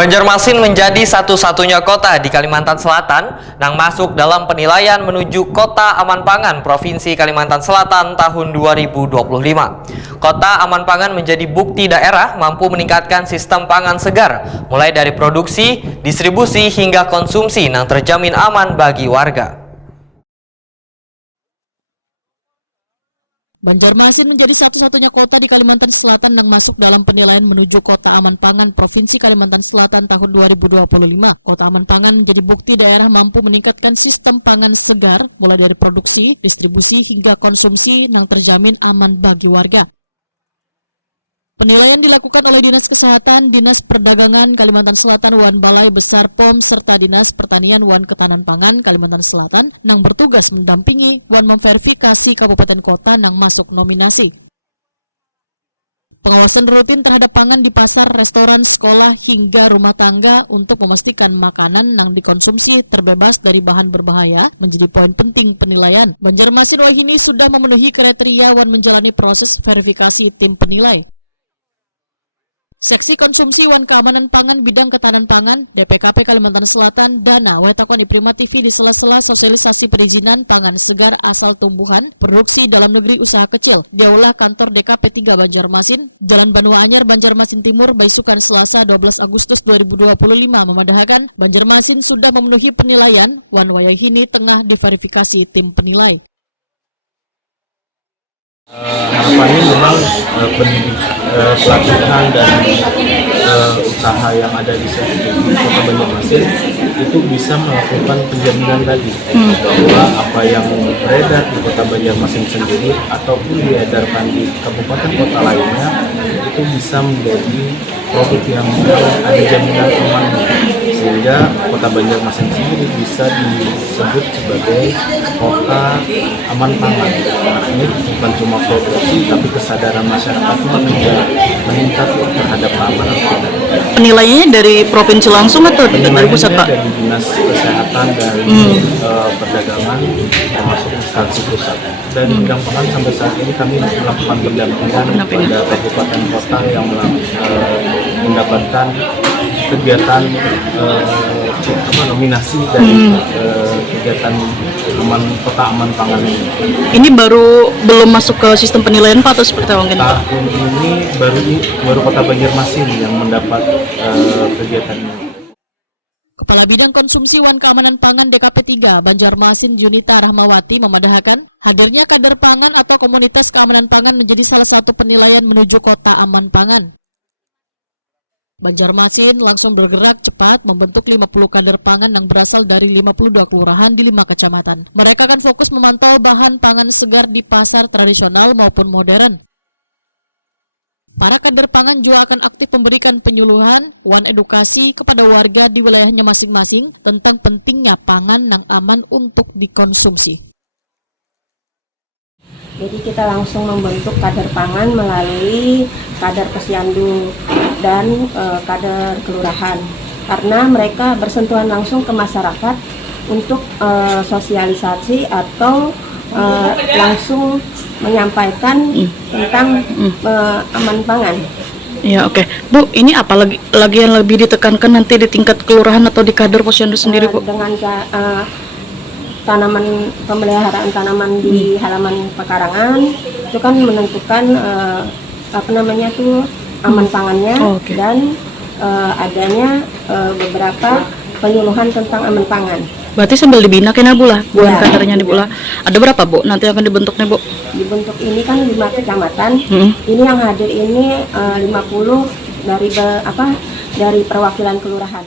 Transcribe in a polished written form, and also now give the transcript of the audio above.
Banjarmasin menjadi satu-satunya kota di Kalimantan Selatan yang masuk dalam penilaian menuju Kota Aman Pangan Provinsi Kalimantan Selatan tahun 2025. Kota Aman Pangan menjadi bukti daerah mampu meningkatkan sistem pangan segar, mulai dari produksi, distribusi, hingga konsumsi yang terjamin aman bagi warga. Banjarmasin menjadi satu-satunya kota di Kalimantan Selatan yang masuk dalam penilaian menuju Kota Aman Pangan Provinsi Kalimantan Selatan tahun 2025. Kota Aman Pangan menjadi bukti daerah mampu meningkatkan sistem pangan segar, mulai dari produksi, distribusi, hingga konsumsi yang terjamin aman bagi warga. Penilaian dilakukan oleh Dinas Kesehatan, Dinas Perdagangan Kalimantan Selatan, Wan Balai Besar POM, serta Dinas Pertanian Wan Ketahanan Pangan Kalimantan Selatan yang bertugas mendampingi Wan memverifikasi kabupaten kota yang masuk nominasi. Pengawasan rutin terhadap pangan di pasar, restoran, sekolah, hingga rumah tangga untuk memastikan makanan yang dikonsumsi terbebas dari bahan berbahaya menjadi poin penting penilaian. Banjarmasin wahini sudah memenuhi kriteria Wan menjalani proses verifikasi tim penilai. Seksi Konsumsi Wan Keamanan Pangan Bidang Ketahanan Pangan DPKP Kalimantan Selatan Dana Wetakon Prima TV di sela-sela sosialisasi perizinan pangan segar asal tumbuhan produksi dalam negeri usaha kecil di Aula Kantor DKP 3 Banjarmasin, Jalan Banua Anyar, Banjarmasin Timur, Baisukan, Selasa 12 Agustus 2025 memandahkan Banjarmasin sudah memenuhi penilaian Wan wayahini tengah diverifikasi tim penilai. Harapannya memang pelatihan dan usaha yang ada di Kota Banjarmasin itu bisa melakukan penjaminan tadi bahwa apa yang beredar di Kota Banjarmasin sendiri ataupun diedarkan di kabupaten kota lainnya itu bisa menjadi produk yang ada jaminan aman, sehingga Kota Banjarmasin sendiri bisa disebut sebagai Kota Aman Pangan. Artinya bukan cuma produksi, tapi kesadaran masyarakat pun juga meningkat terhadap keamanan pangan. Penilaiannya dari provinsi langsung atau dari pusat, Pak? Dari Dinas Kesehatan dan Perdagangan, termasuk instansi pusat. Dari bidang pangan sampai saat ini kami melakukan pendampingan pada kabupaten kota yang mendapatkan kegiatan nominasi dari kegiatan Kota Aman Pangan ini. Ini belum masuk ke sistem penilaian, Pak, atau seperti apa? Tahun ini baru Kota Banjarmasin yang mendapat kegiatan ini. Kepala Bidang Konsumsi Wan Keamanan Pangan DKP 3 Banjarmasin Junita Rahmawati memadahkan hadirnya kader pangan atau komunitas keamanan pangan menjadi salah satu penilaian menuju Kota Aman Pangan. Banjarmasin langsung bergerak cepat membentuk 50 kader pangan yang berasal dari 52 kelurahan di 5 kecamatan. Mereka akan fokus memantau bahan pangan segar di pasar tradisional maupun modern. Para kader pangan juga akan aktif memberikan penyuluhan, wan edukasi kepada warga di wilayahnya masing-masing tentang pentingnya pangan yang aman untuk dikonsumsi. Jadi kita langsung membentuk kader pangan melalui kader posyandu dan kader kelurahan, karena mereka bersentuhan langsung ke masyarakat untuk sosialisasi atau langsung menyampaikan tentang aman pangan. Ya, oke. Bu, ini apa lagi yang lebih ditekankan nanti di tingkat kelurahan atau di kader posyandu sendiri, Bu? Dengan pemeliharaan tanaman di halaman pekarangan itu kan menentukan aman pangannya. Dan adanya beberapa penyuluhan tentang aman pangan. Berarti sambil dibina kena, Bu, lah, kadernya di bola. Ada berapa, Bu, nanti akan dibentuk nih, Bu? Dibentuk ini kan 5 kecamatan. Ini yang hadir ini 50 dari perwakilan kelurahan.